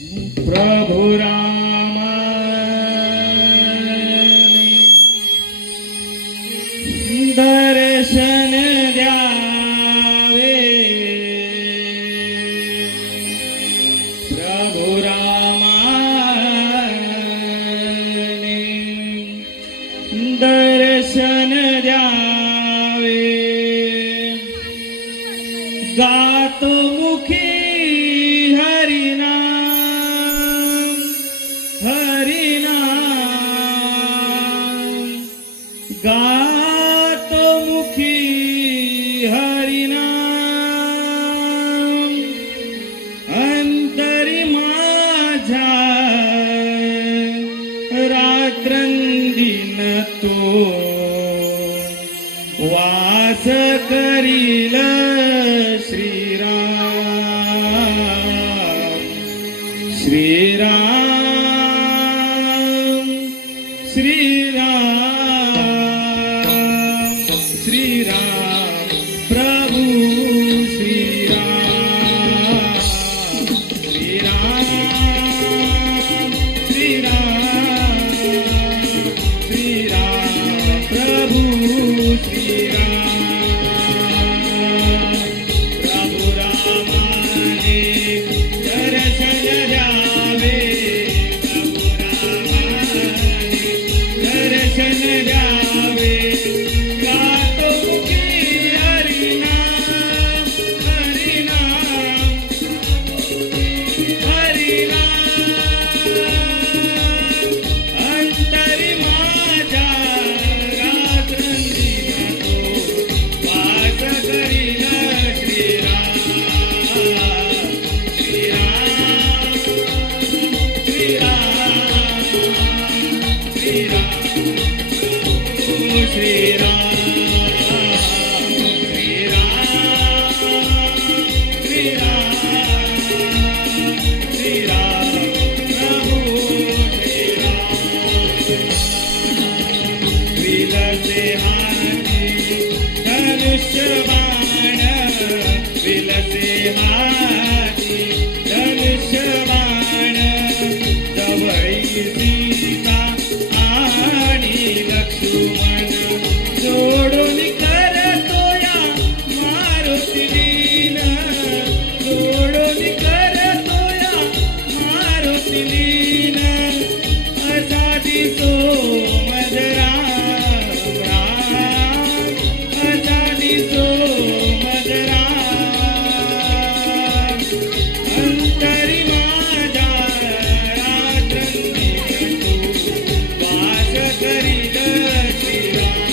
प्रभु राम दर्शन द्यावे, प्रभु रामाने दर्शन द्यावे। गातो मुखी हरिनाम हरिनाम, गातो मुखी हरिनाम। अंतरी माझ्या रात्रंदिन तो वास करील श्रीराम श्रीराम श्रीराम श्रीराम प्रभु श्रीराम श्रीराम श्रीराम श्रीराम प्रभु श्रीराम। प्रभु रामाने दर्शन द्यावे, प्रभु रामाने दर्शन द्यावे। गातो मुखी हरिनाम हरिनाम हरिनाम। अंतरी माझ्या रात्रंदिन तो वास करील श्रीराम श्रीराम श्रीराम श्रीराम श्रीराम श्रीराम श्रीराम प्रभु श्रीराम। विलसे हाती धनुष्यबाण, विलसे हाती धनुष्यबाण। जवळी सीता आणि लक्ष्मण, जोडून करतोया मारुती लीन, जोडून करतोया मारुती लीन। असा दिसो मजराम राम, असा दिसो मजराम। अंतरी माझ्या रात्रंदिन तो वास करील श्रीराम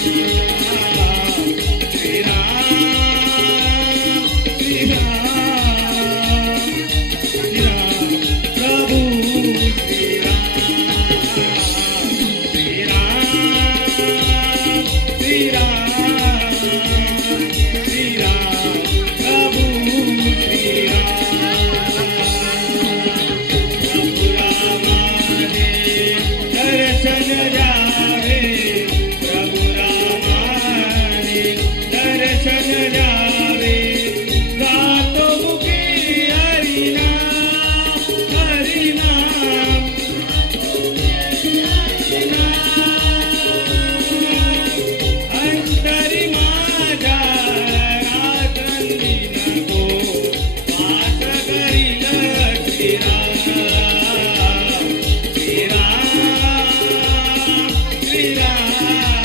श्रीराम श्रीराम श्रीराम प्रभु श्रीराम श्रीराम श्रीराम श्रीराम प्रभु श्रीराम। प्रभु रामाने दर्शन द्यावे, प्रभु रामाने दर्शन द्यावे। गातो मुखी हरिनाम हरिनाम अंतरी माझ्या रात्रंदिन तो वास करील श्रीराम श्रीराम श्रीराम